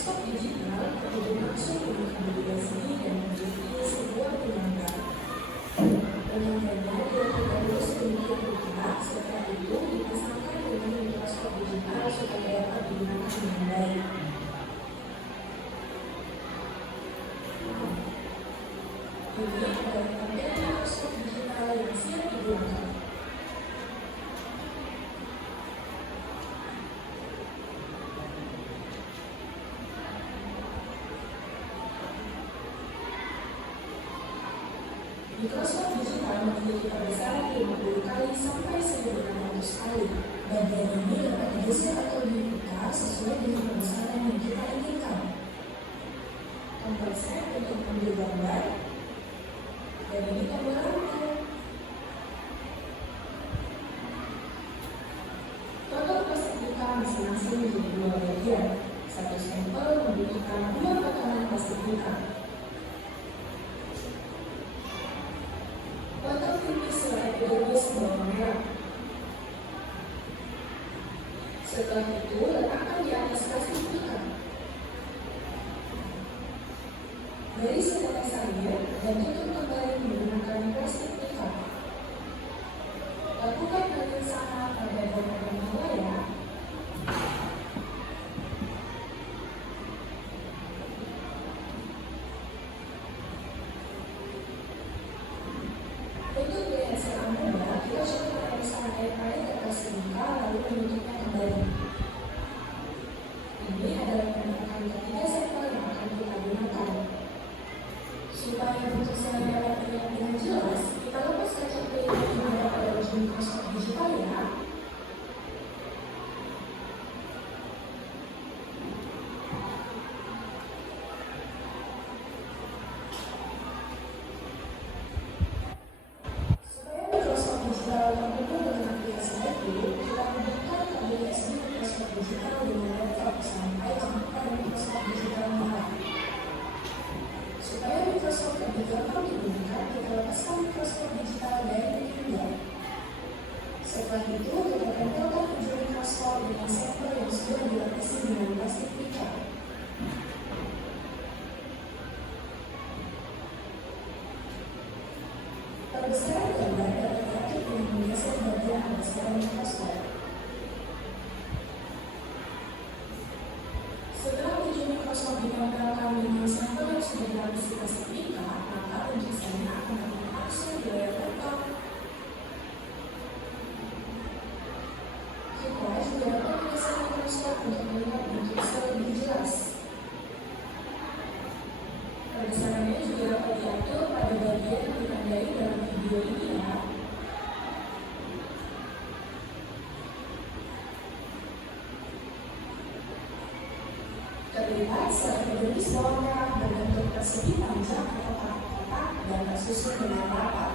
Mikroskop digital terhubung langsung dengan navigasi dan menjadi sebuah penyangga. Penyangganya dilakukan dulu sedemikian rupa, setelah itu dipasangkan dengan mikroskop digital supaya dapat digunakan dengan baik. Ini adalah tampilan mikroskop digital yang siap digunakan. Mikroskop digital memiliki perbesaran 50 kali sampai 1600 kali. Bagian ini dapat digeser atau dibuka sesuai dengan perbesaran yang kita inginkan. Tombol set untuk mengambil gambar, dan ini tombol rampai. Total plastik pika masing-masing menjadi 2 bagian. Satu sampel membutuhkan 2 potongan plastik pika. Total tipis serat epidermis bawah merah. Setelah itu, letakkan di atas plastik pika. Beri setetes air dan tutup kembali menggunakan plastik pika. Lakukan hal yang sama pada bagian bawah ya. Untuk melihat secara mudah, kita coba memasukkan air ke atas pika lalu menutupnya kembali. Ini adalah penampakan ketiga sampel yang akan kita gunakan. Supaya bentuk sel dapat terlihat dengan jelas, kita lepas kaca pelita yang ada pada ujung mikroskop digital ya. Supaya mikroskop digital terhubung dengan aplikasi itu, kita hubungkan kabel USB mikroskop digital dengan laptop sampai jangkauan mikroskop digital merah. Supaya mikroskop lebih gampang digunakan, kita lepaskan mikroskop digital dari pinggirnya. Setelah itu, kita tempelkan ujung mikroskop dengan sampel yang sudah dilapisi dengan plastik pika. Perbesaran gambar dapat diatur dengan menggeser bagian perbesaran mikroskop. Setelah ujung mikroskop ditempelkan dengan sampel yang sudah dilapisi plastik pika, maka lukisannya akan terlihat langsung di layar laptop. Kita juga dapat menggeser mikroskop untuk melihat bentuk sel lebih jelas. Perbesarannya juga dapat diatur pada bagian yang ditandai dalam video ini ya. Terlihat sel epidermis bawah merah berbentuk persegi panjang atau kotak-kotak dan tersusun dengan rapat.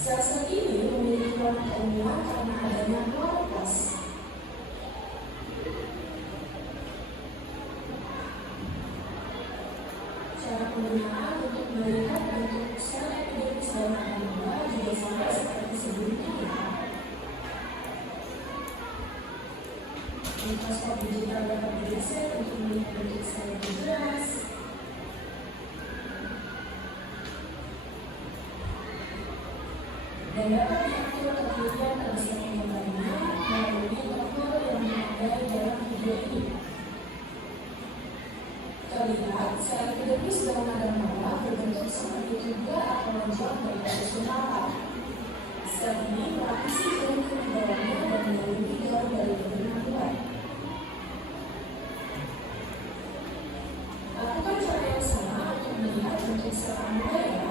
Sel-sel ini memiliki warna keunguan karena adanya kloroplast. Cara penggunaan untuk melihat bentuk sel epidermis bawah merah juga sama seperti sebelumnya ya. Mikroskop digital dapat digeser untuk melihat bentuk sel lebih jelas. Dan dapat diatur ketelitian perbesaran gambarnya melalui tombol yang ditandai dalam video ini. Terlihat sel epidermis berwarna merah berbentuk seperti tuba atau lonjong dari susun rapat. Sel ini melapisi jarum di bawahnya dan melindungi jarum dari berbentuk luar. Lakukan cara yang sama untuk melihat bentuk sel amoeba ya.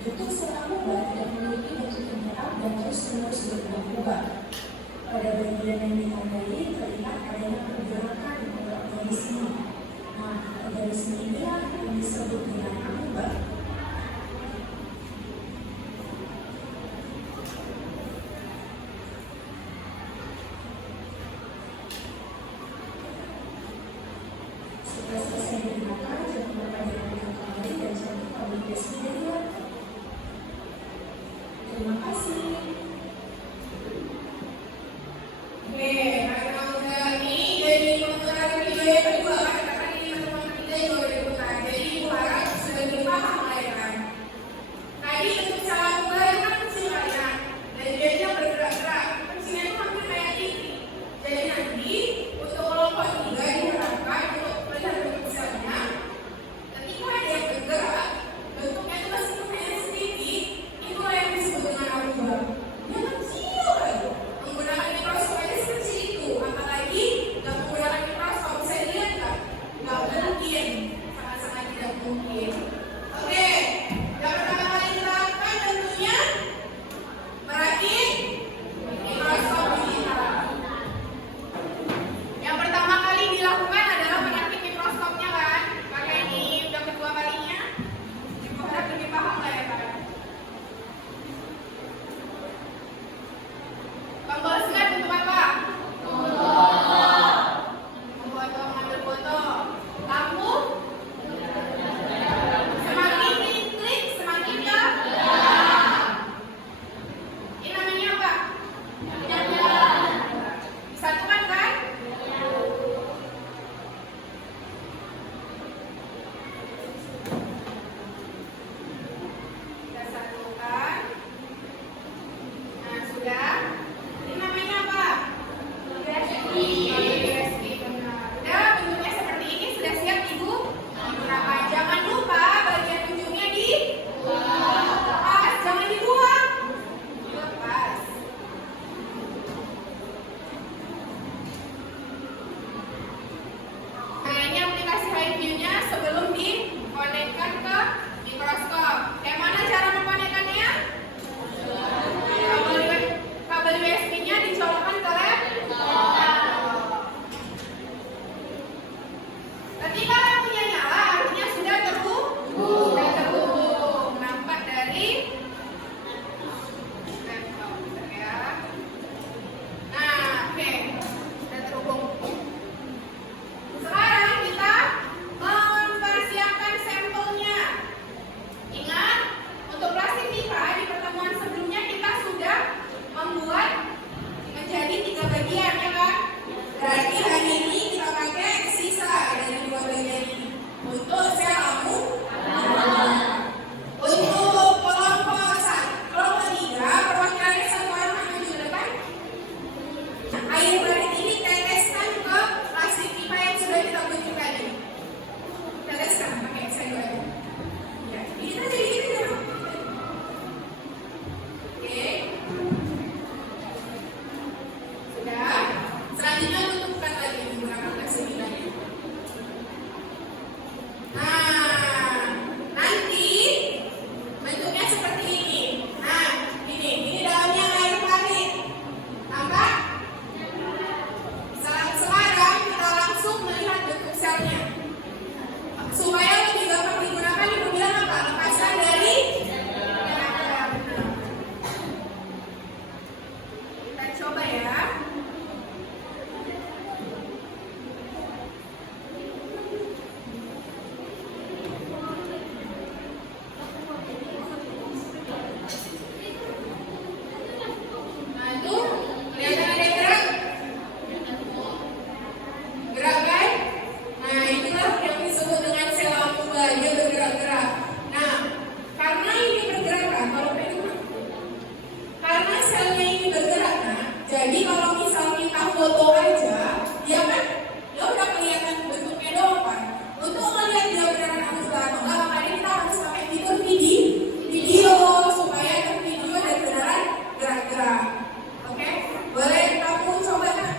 Bentuk sel amoeba tidak memiliki bentuk yang tetap dan terus-menerus berubah-ubah. Pada bagian yang ditandai terlihat adanya pergerakan pada organisme. Nah, organisme inilah yang disebut dengan amoeba. Setelah selesai digunakan, jangan lupa Oke, karena udah nih jadi pembuatan video yang kedua kan, karena ini teman-teman kita juga udah ikutan. Jadi ibu harap sudah lebih paham lah ya kan. Tadi untuk salah mulai kan kecil kan ya, dan jadinya bergerak-gerak. Kecilnya itu hampir kayak ini. Jadi nanti untuk kelompok 3 diharapkan untuk melihat bentuk selnya. Ketika ada yang bergerak, bentuknya itu meskipun hanya sedikit, itulah yang disebut dengan amoeba. Yang kecil lagi. Menggunakan mikroskop aja sekecil itu, apalagi nggak menggunakan mikroskop, bisa dilihat nggak? Nggak mungkin, sangat-sangat tidak mungkin. Oke, yang pertama kali kita lakukan tentunya merakit mikroskop digital. Yang pertama kali dilakukan adalah merakit mikroskopnya kan, pakai ini udah kedua kalinya. Ibu harap lebih paham lah ya kan. Tombol start untuk apa? Foto, mengambil foto. Lampu? Semakin diklik, semakin ke ini namanya apa? Disatukan kan? Kita satukan. Nah, sudah. Ini namanya apa? USB. USB, benar. Udah, bentuknya seperti ini. Sudah siap, Ibu? Nah, jangan lupa bagian ujungnya dilepas. Jangan dibuang. Dilepas. Nah, ini aplikasi HiView-nya sebelum dikonekkan ke mikroskop. Yang mana cara mengkonekkannya? Kabel USB-nya dicolokkan ke laptop. Ketika lampunya nyala, artinya sudah terhubung. Nampak dari laptop, ya. Nah, oke, sudah terhubung. Sekarang kita mempersiapkan sampelnya. Ingat, untuk plastik pipa di pertemuan sebelumnya kita sudah membuat menjadi 3 bagian ya kan? Berarti hari ini kita pakai sisa dari 2 bagian ini untuk sel lambung. Untuk kelompok 3 perwakilannya satu orang maju ke depan. Air berat ini teteskan ke plastik pipa yang sudah kita bentuk tadi. Teteskan pakai sendok. Ya, ini saja gitu. Oke. Sudah. Selanjutnya tutupkan lagi menggunakan plastik pipanya. Nah, nanti bentuknya seperti ini. Nah, ini dalamnya air parit. Tampak? Sekarang kita langsung melihat bentuk selnya. Supaya lebih gampang digunakan, Ibu bilang apa? Lepaskan dari kita coba ya. Nah, itu kelihatan ada yang gerak? Gerak kan? Nah, itulah yang disebut dengan sel amoeba, dia bergerak-gerak. Nah, karena ini bergerak kan, kalau karena selnya ini bergerak kan, jadi kalau misalnya kita foto aja, dia kan, ya udah kelihatan bentuknya doang kan. Untuk melihat dia beneran amoeba atau enggak, makanya kita harus pakai fitur video supaya video dan beneran gerak-gerak. Oke, boleh kamu coba kan?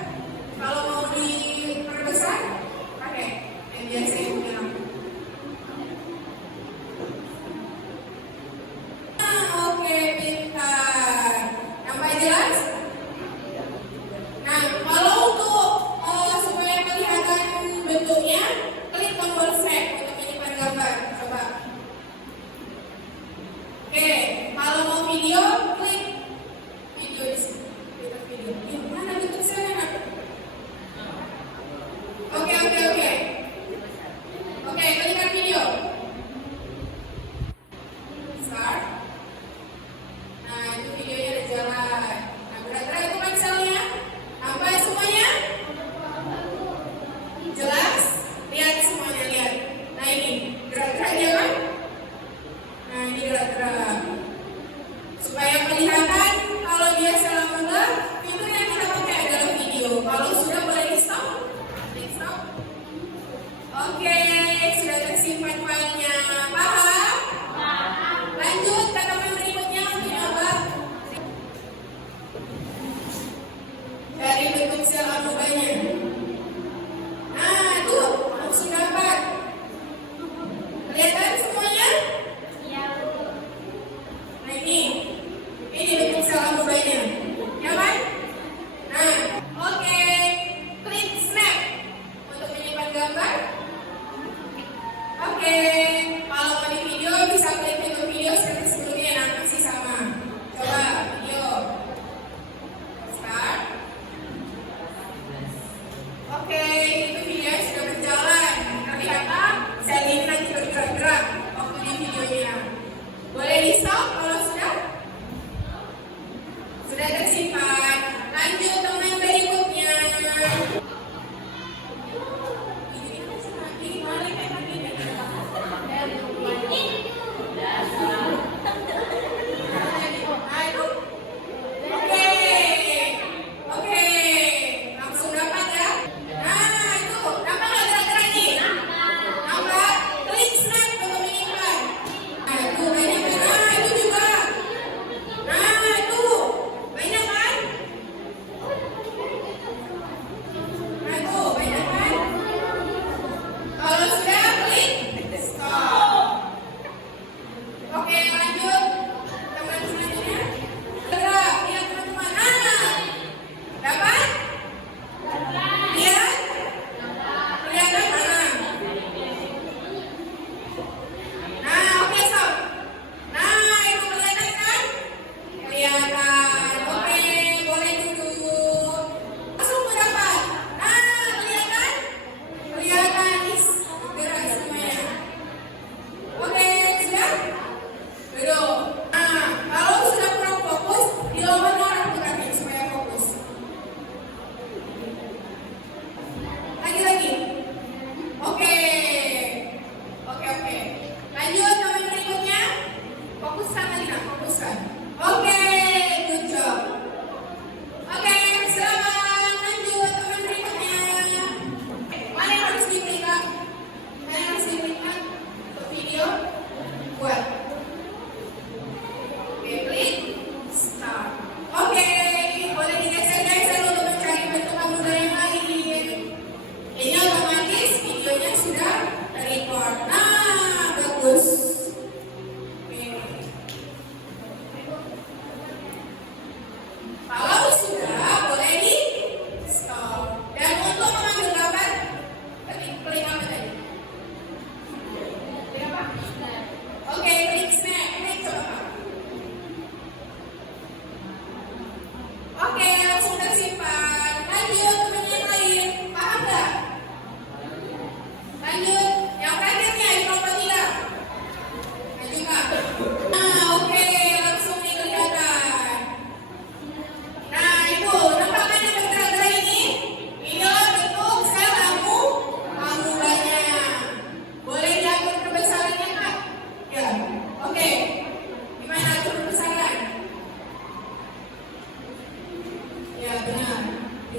Kalau mau diperbesar, pakai yang biasa Ibu bilang. Oke, pintar. Sampai jelas? Nah, kalau untuk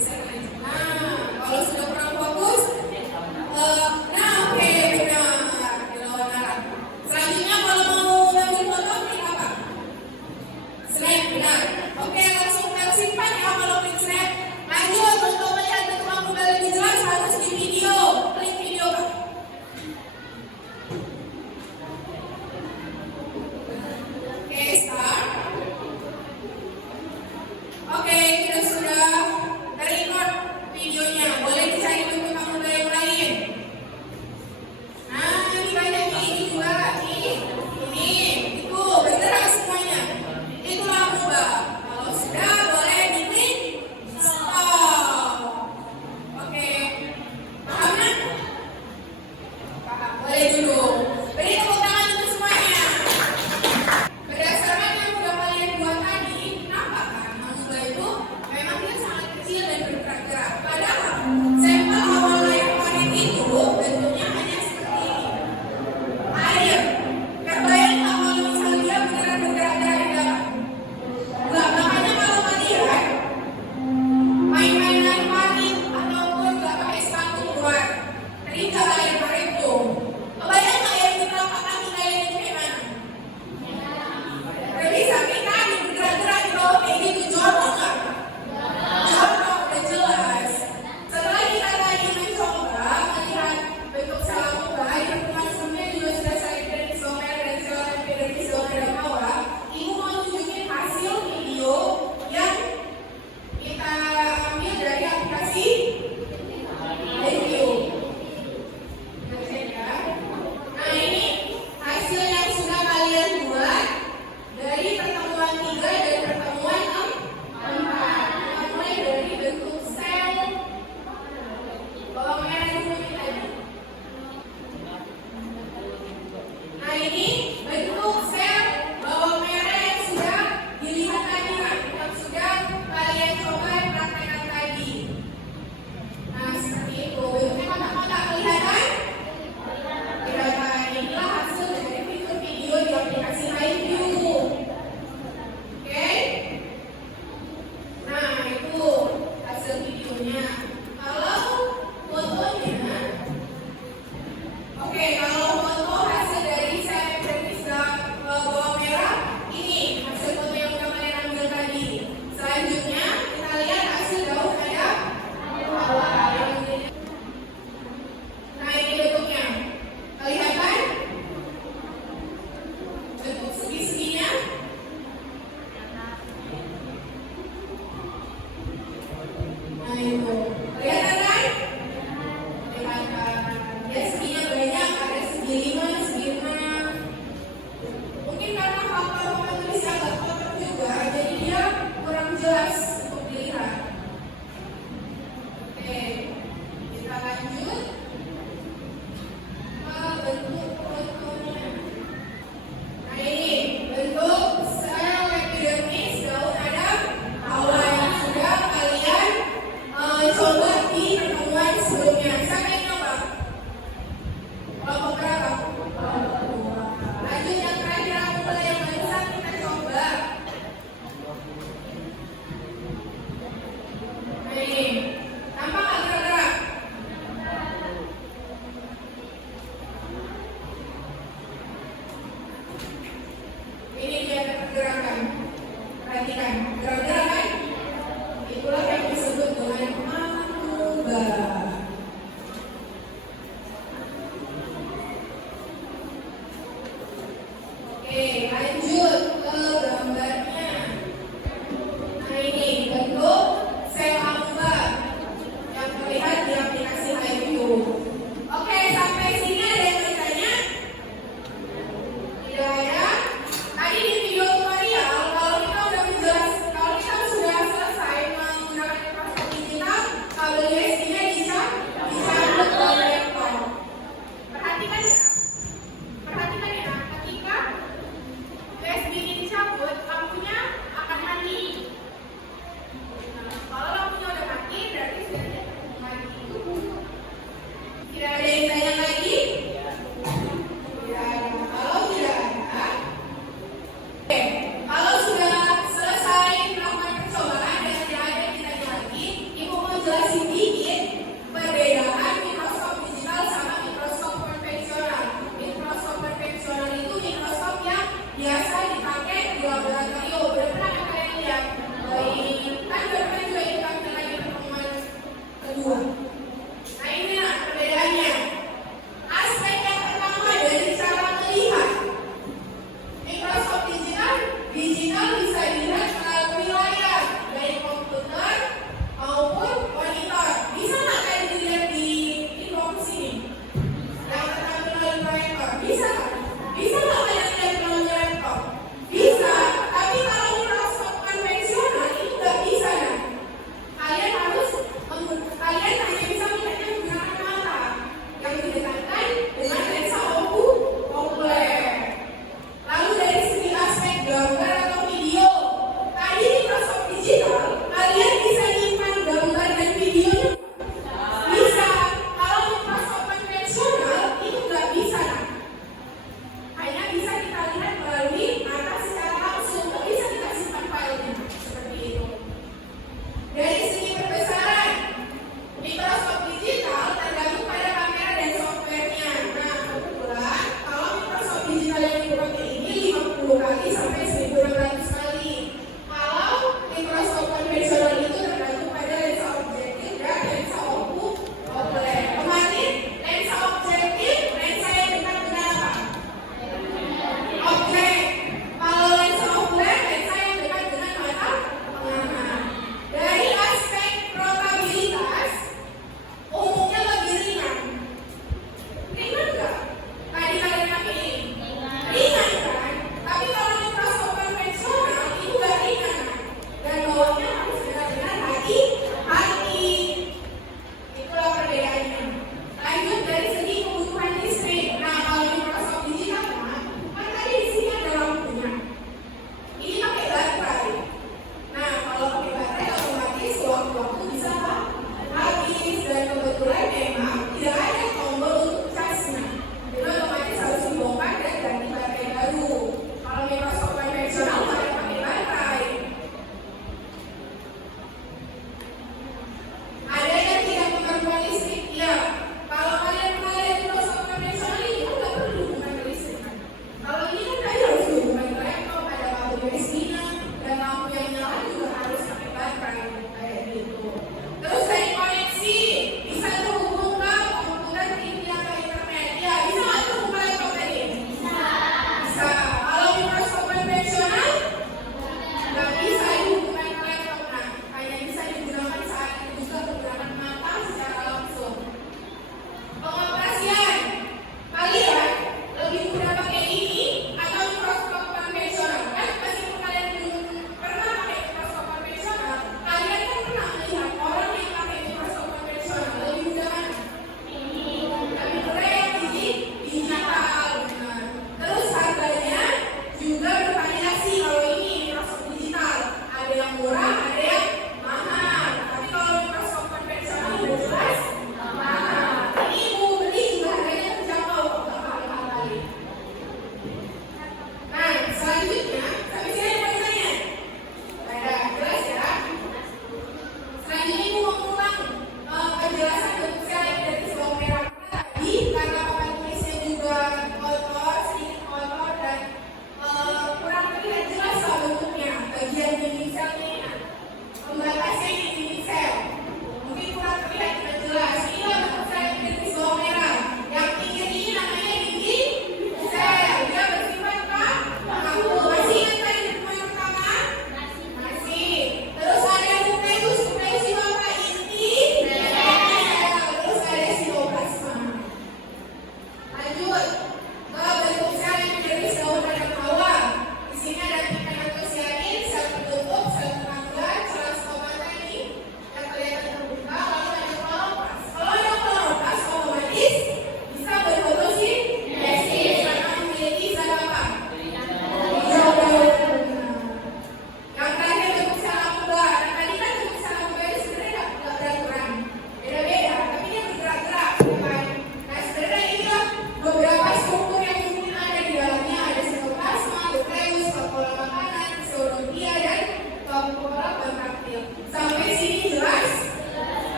Nah, kalau sudah kurang fokus, nah oke benar, dilawan arah. Selanjutnya kalau mau ngambil foto klik apa? Snap, benar. Oke, langsung tersimpan ya kalau klik snap. Lanjut untuk melihat bentuk gambar lebih jelas harus di video. Klik video. Oke, start. Oke, kita sudah record videonya. Boleh dicari bentuk gambar yang lain. Nah, ini banyak nih, ini juga, ini, itu, bergerak semuanya. Itulah mubah. Kalau sudah, boleh diklik stop. Oke, paham kan? Paham, boleh dulu. Beri tepuk tangan untuk semuanya. Berdasarkan yang udah kalian buat tadi, kenapa kan mubah itu memang dia sangat kecil dan bergerak-gerak. Padahal sampel awal yang kemarin itu bentuknya hanya seperti ini. Air. Kebayang nggak kalau misalnya dia beneran bergerak-gerak di dalam? Nggak, makanya kalau kalian main-main air parit ataupun nggak pakai sepatu keluar, ketika air parit itu, kebayang nggak yang di telapak kaki kalian itu kayak mana? Nggak bisa, kita bergerak-gerak di bawah kayak gitu, jorok nggak? Jorok, udah jelas. Setelah kita tadi mencoba melihat bentuk salah mubah, yang teman-temannya juga sudah saya kirim software dan saya kirim di software yang bawah. Ibu mau tunjukin hasil video yang kita ambil dari aplikasi review. Nah, ini hasil yang sudah kalian buat dari pertemuan 3 dan pertemuan 4. Kita mulai dari bentuk sel bawang merah dulu ini tadi. Nah, ini bentuk sel bawang merah yang sudah dilihat tadi kan, yang sudah kalian coba praktekkan tadi. dua. Nah ini lah perbedaannya. Aspek yang pertama dari cara melihat. Microsoft digital bisa dilihat melalui layar dari komputer maupun monitor. Bisa nggak kayak dilihat di fokus ini? Yang pertama melalui proyektor. Bisa nggak? Bisa nggak kayak dilihat melalui laptop? Bisa. Tapi kalau Microsoft konvensional itu nggak bisa ya. Kalian hanya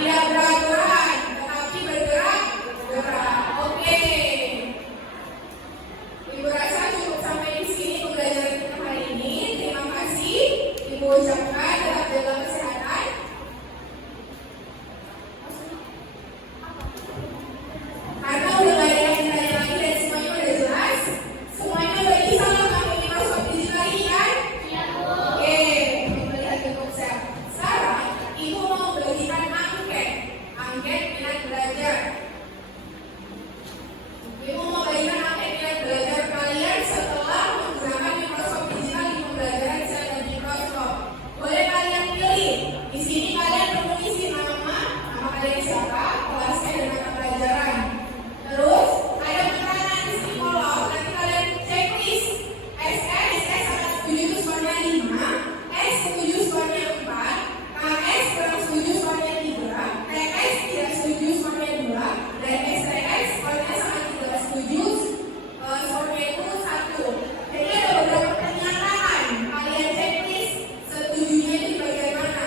Tidak berat-berat, tetapi bergerak. Oke. Ibu rasa cukup sampai di sini pembelajaran kita hari ini. Terima kasih. Ibu ucapkan tetap jaga kesehatan. Karena udah gak ada yang ditanya lagi dan semuanya udah jelas. Semuanya udah bisa pakai Microsoft Digital ini kan? Iya, Bu. Oke, melihat ke konsep. Sekarang, Ibu mau bagikan angket minat belajar. Ibu mau bagikan angket minat belajar kalian setelah menggunakan Microsoft Digital di pembelajaran saya dan Microsoft. Boleh kalian pilih. Di sini kalian perlu isi nama kalian siapa, kelasnya dan mata pelajaran. Terus ada keterangan di sini kolom, nanti kalian checklist. S sangat setuju itu skornya 5, S setuju skornya 4, KS kurang setuju skornya 3, TS tidak setuju skornya 2, dan STS skornya sangat tidak setuju skornya itu 1. Jadi ada beberapa pernyataan, kalian checklist setujunya itu di bagian mana,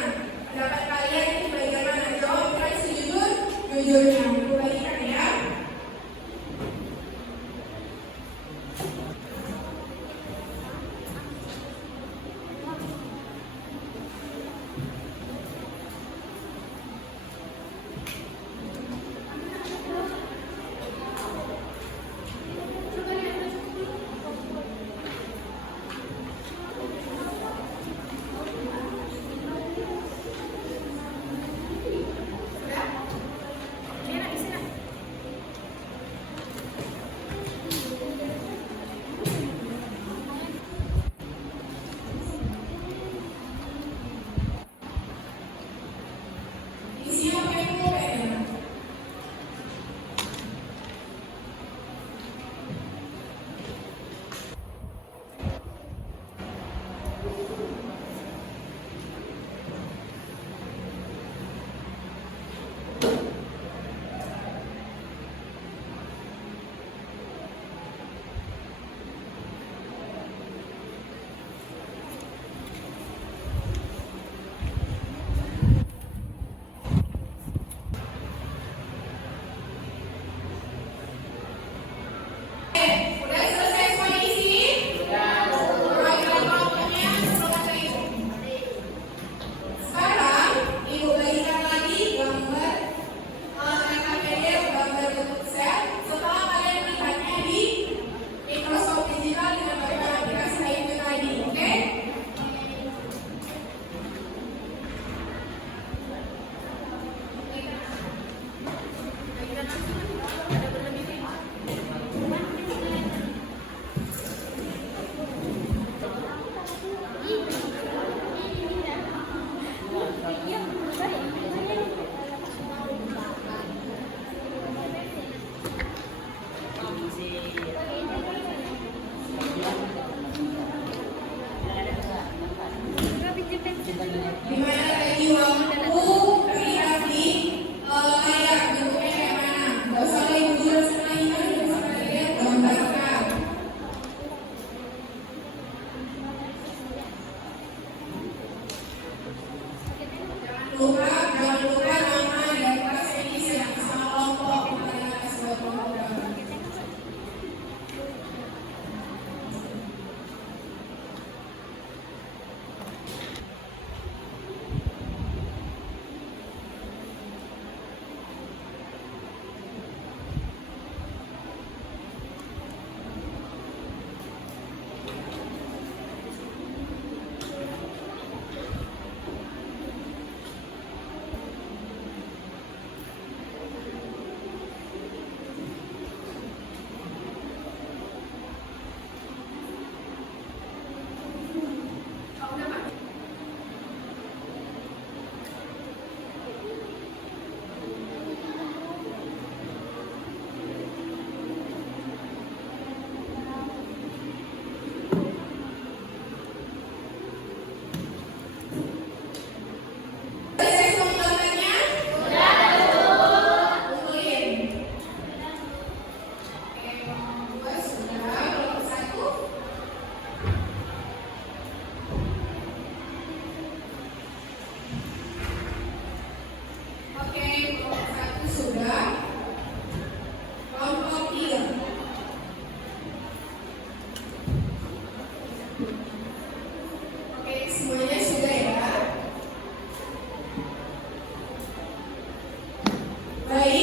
pendapat kalian itu di bagian mana, jawab dengan sejujur-jujurnya. Ibu bagikan ya. Sudah? Baik,